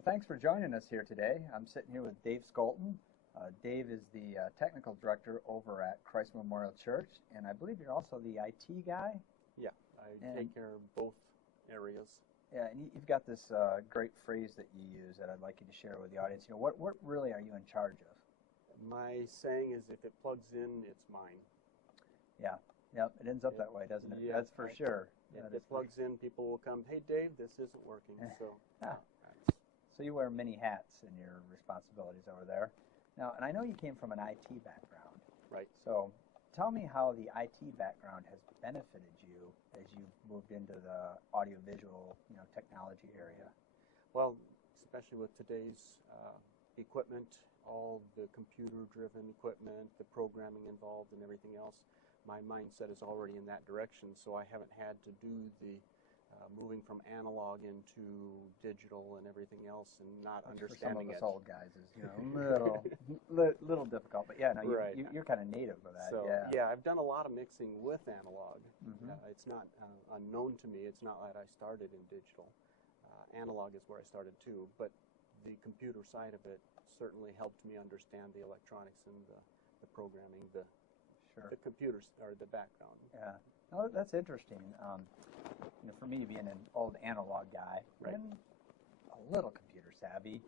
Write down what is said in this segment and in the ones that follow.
Well, thanks for joining us here today. I'm sitting here with Dave Scholten. Dave is the technical director over at Christ Memorial Church, and I believe you're also the IT guy. Yeah, I take care of both areas. Yeah, and you've got this great phrase that you use that I'd like you to share with the audience. You know, what really are you in charge of? My saying is, if it plugs in, it's mine. Yeah, yep, it ends up that way, doesn't it? Yeah, That's for sure. If it plugs in, people will come, hey, Dave, this isn't working. So you wear many hats in your responsibilities over there. Now, and I know you came from an IT background. Right. So tell me how the IT background has benefited you as you've moved into the audiovisual, technology area. Well, especially with today's equipment, all the computer-driven equipment, the programming involved and everything else, my mindset is already in that direction, so I haven't had to do the moving from analog into digital and everything else and not understanding For some of it. us old guys is little difficult, but yeah, no, Right. You're kind of native with that. So, yeah, I've done a lot of mixing with analog. Mm-hmm. It's not unknown to me. It's not that I started in digital. Analog is where I started too, but the computer side of it certainly helped me understand the electronics and the programming, the computers, or the background. Yeah. Oh, that's interesting. For me, being an old analog guy, right, and a little computer savvy,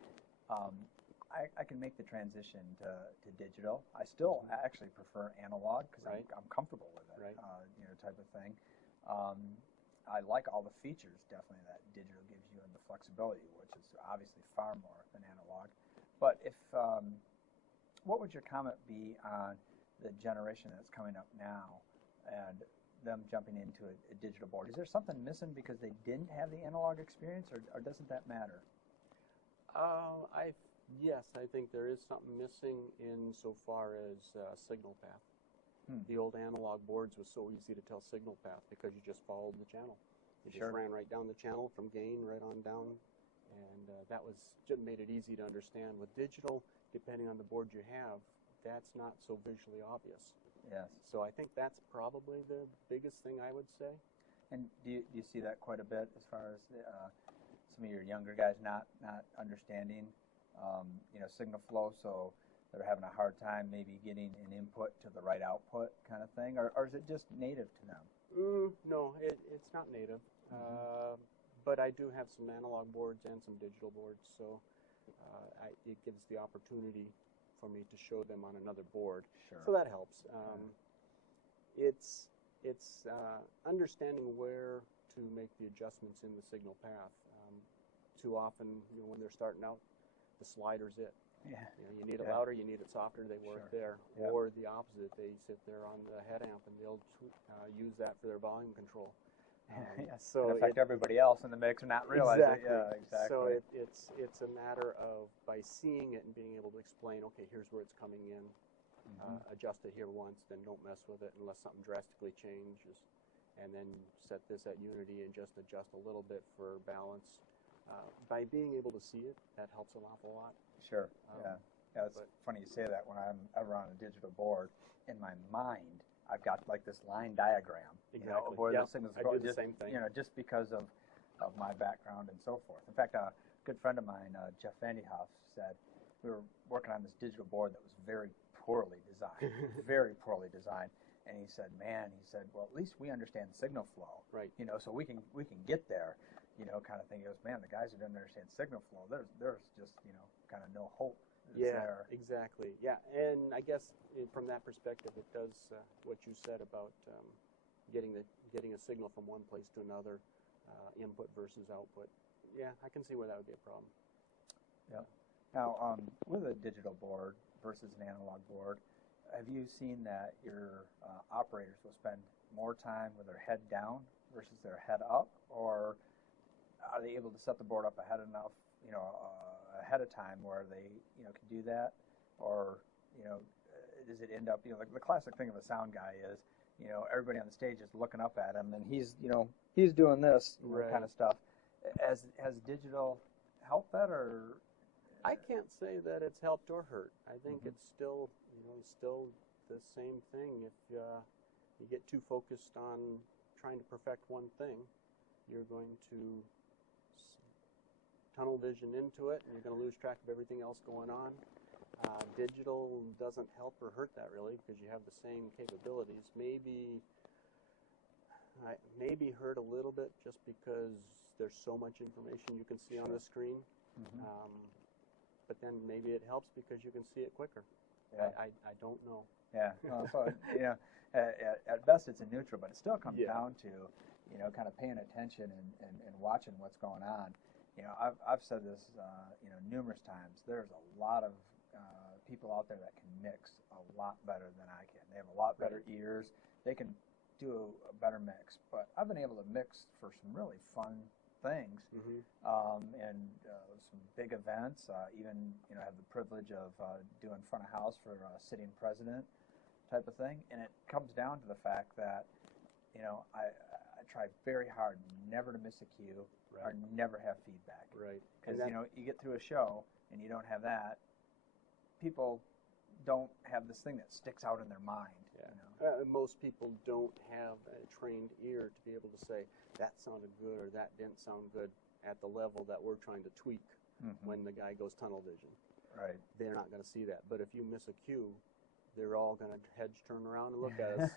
I can make the transition to digital. I still actually prefer analog because right, I'm comfortable with it, right, type of thing. I like all the features, definitely, that digital gives you and the flexibility, which is obviously far more than analog. But what would your comment be on the generation that's coming up now and them jumping into a digital board? Is there something missing because they didn't have the analog experience, or doesn't that matter? Yes, I think there is something missing in so far as signal path. The old analog boards was so easy to tell signal path because you just followed the channel. You just ran right down the channel from gain right on down, and that just made it easy to understand. With digital, depending on the board you have, that's not so visually obvious. Yes. So I think that's probably the biggest thing I would say. And do you see that quite a bit as far as some of your younger guys not understanding signal flow, so they're having a hard time maybe getting an input to the right output kind of thing, or is it just native to them? No, it's not native. But I do have some analog boards and some digital boards, so it gives the opportunity for me to show them on another board. Sure. So that helps. It's understanding where to make the adjustments in the signal path. Too often, when they're starting out, the slider's it. Yeah. You need it louder, you need it softer, they work there. Yeah. Or the opposite, they sit there on the head amp and they'll use that for their volume control. So it affect everybody else in the mix and not realize it. Yeah, exactly. So it's a matter of, by seeing it and being able to explain, okay, here's where it's coming in, adjust it here once, then don't mess with it unless something drastically changes, and then set this at unity and just adjust a little bit for balance. By being able to see it, that helps an awful lot. Sure. Yeah, it's funny you say that. When I'm ever on a digital board, in my mind, I've got like this line diagram. Exactly. Where those things I go. do the same thing. Just because of my background and so forth. In fact, a good friend of mine, Jeff Vandyhoff, said we were working on this digital board that was very poorly designed, very poorly designed. And he said, well, at least we understand signal flow, right? So we can get there, kind of thing. He goes, man, the guys who don't understand signal flow, there's just, kind of no hope. Yeah, exactly. Yeah, and I guess from that perspective, it does what you said about getting a signal from one place to another, input versus output. Yeah, I can see where that would be a problem. Yeah. Now, with a digital board versus an analog board, have you seen that your operators will spend more time with their head down versus their head up, or are they able to set the board up ahead of time where they can do that, or does it end up like the classic thing of a sound guy is everybody on the stage is looking up at him and he's doing this kind of stuff. Has digital helped that, or? I can't say that it's helped or hurt. I think it's still, still the same thing. If you get too focused on trying to perfect one thing, you're going to tunnel vision into it, and you're going to lose track of everything else going on. Digital doesn't help or hurt that really, because you have the same capabilities. Maybe hurt a little bit just because there's so much information you can see on the screen. But then maybe it helps because you can see it quicker. Yeah. I don't know. Yeah. Well, so at best it's a neutral, but it still comes down to kind of paying attention and watching what's going on. I've said this numerous times. There's a lot of people out there that can mix a lot better than I can. They have a lot better ears. They can do a better mix. But I've been able to mix for some really fun things, and some big events. Even have the privilege of doing front of house for a sitting president type of thing. And it comes down to the fact that I try very hard never to miss a cue or never have feedback. Right. Because you get through a show and you don't have that, people don't have this thing that sticks out in their mind. Most people don't have a trained ear to be able to say that sounded good or that didn't sound good at the level that we're trying to tweak when the guy goes tunnel vision. Right. They're not going to see that. But if you miss a cue, they're all going to heads turn around and look at us.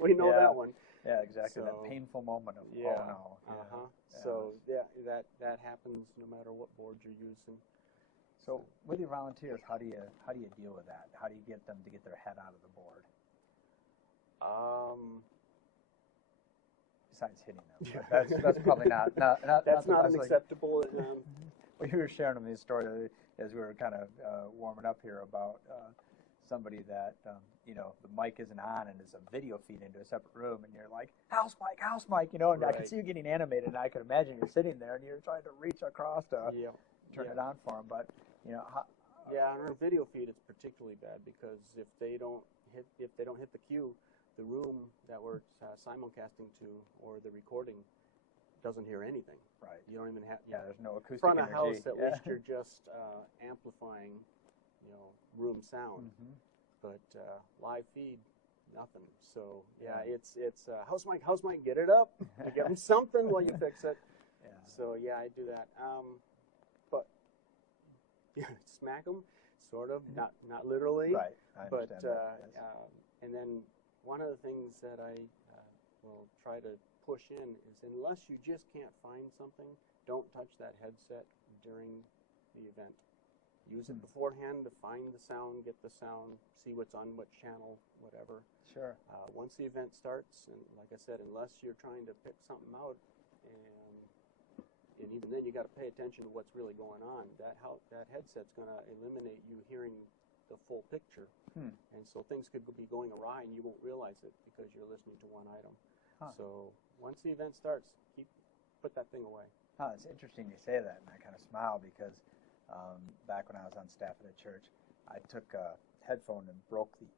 We know that one. Yeah, exactly. So, that painful moment of oh no. So that happens no matter what board you're using. So with your volunteers, how do you deal with that? How do you get them to get their head out of the board? Besides hitting them, but that's probably not that's not acceptable. Well, you were sharing with me a story as we were kind of warming up here about somebody that the mic isn't on and there's a video feed into a separate room, and you're like, house mic, and I can see you getting animated, and I can imagine you're sitting there and you're trying to reach across to turn it on for them, but on our video feed it's particularly bad because if they don't hit the cue, the room that we're simulcasting to or the recording doesn't hear anything. Right. You don't even have. There's no acoustic front of energy. house. At least you're just amplifying, room sound. But live feed, nothing. So it's house mic, get it up. You give them something while you fix it. So I do that. But smack them, sort of, not literally. Right. I understand that. And then one of the things that I will try to push in is unless you just can't find something, don't touch that headset during the event. Use it beforehand to find the sound, get the sound, see what's on what channel, whatever. Sure. Once the event starts, and like I said, unless you're trying to pick something out, and even then you got to pay attention to what's really going on. That headset's going to eliminate you hearing the full picture. And so things could be going awry and you won't realize it because you're listening to one item. So once the event starts, put that thing away. It's interesting you say that, and I kind of smile because back when I was on staff at a church, I took a headphone and broke the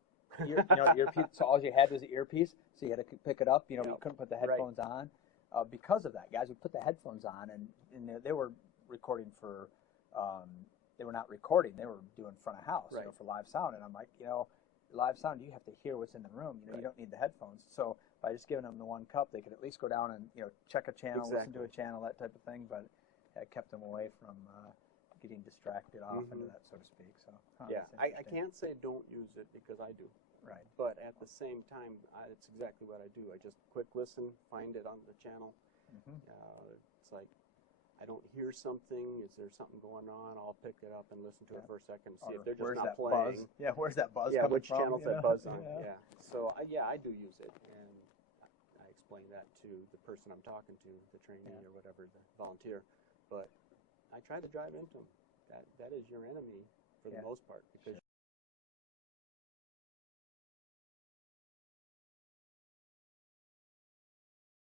earpiece. So all you had was the earpiece, so you had to pick it up. You couldn't put the headphones on. Because of that, guys would put the headphones on, and they were recording for. They were not recording; they were doing front of house, for live sound. And I'm like, live sound, you have to hear what's in the room. You don't need the headphones. So by just giving them the one cup, they could at least go down and check a channel, listen to a channel, that type of thing. But it kept them away from getting distracted off into that, so to speak. So I can't say don't use it because I do. Right. But at the same time, it's exactly what I do. I just quick listen, find it on the channel. It's like I don't hear something. Is there something going on? I'll pick it up and listen to it for a second, see if they're just not playing. Buzz? Where's that buzz coming from? Which channel's that buzz on? So I do use it, and I explain that to the person I'm talking to, the trainee or whatever, the volunteer. But I try to drive into them. That is your enemy for the most part because